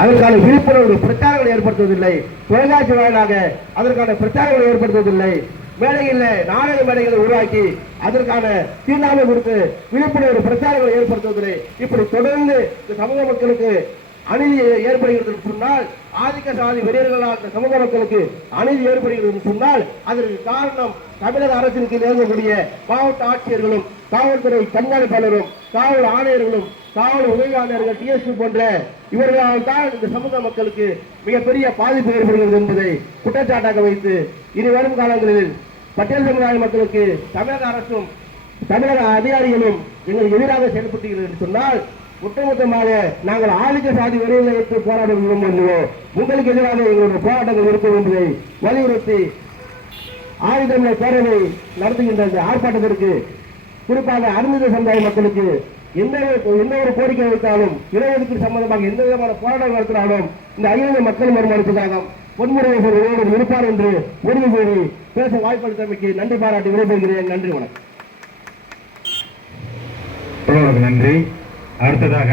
அதற்கான விழிப்புணர்வு பிரச்சாரங்களை ஏற்படுத்துவதில்லை. தொலைக்காட்சி வாயிலாக அதற்கான பிரச்சாரங்களை ஏற்படுத்துவதில்லை. மேடையில் நாடக மேடைகளை உருவாக்கி அதற்கான தீர்மானம் கொடுத்து விழிப்புணர்வு பிரச்சாரங்களை ஏற்படுத்துவதில்லை. இப்படி தொடர்ந்து இந்த சமூக மக்களுக்கு அநீதி ஏற்படுகிறது சொன்னால், ஆதிக்க சாதி வெறியர்களால் இந்த சமூக மக்களுக்கு அநீதி ஏற்படுகிறது சொன்னால் அதற்கு காரணம் தமிழக அரசின் கீழ் இயங்கக்கூடிய மாவட்ட ஆட்சியர்களும் காவல்துறை கண்காணிப்பாளரும் காவல் ஆணையர்களும் காவல் உதவி ஆணையர்கள் டிஎஸ்பி போன்ற இவர்களால் தான் இந்த சமூக மக்களுக்கு மிகப்பெரிய பாதிப்பு ஏற்படுகிறது என்பதை குற்றச்சாட்டாக வைத்து இனி வரும் காலங்களில் பட்டியல் சமுதாய மக்களுக்கு தமிழக அரசும் தமிழக அதிகாரிகளும் எங்களுக்கு எதிராக செயல்படுத்துகிறது என்று சொன்னால், ஒட்டுமொத்தமாக நாங்கள் ஆதிக்க சாதி வரிகளை ஏற்று போராட விரும்புகிறோம். உங்களுக்கு எதிராக எங்களுடைய போராட்டங்கள் இருக்கும் என்பதை வலியுறுத்தி ஆயுதங்களை பேரவை நடத்துகின்ற இந்த ஆர்ப்பாட்டத்திற்கு குறிப்பாக அருந்ததி சமுதாய மக்களுக்கு எந்த ஒரு கோரிக்கை வைத்தாலும் இடஒதுக்கீடு சம்பந்தமாக எந்த விதமான போராட்டம் நடத்தினாலும் இந்த அகில மக்கள் மறுமறுப்பதாக பொன்முறையோடு இருப்பார் என்று உறுதி கூறி பேச வாய்ப்பளித்தமைக்கு நன்றி பாராட்டி விடைபெறுகிறேன். நன்றி, வணக்கம். நன்றி. அடுத்ததாக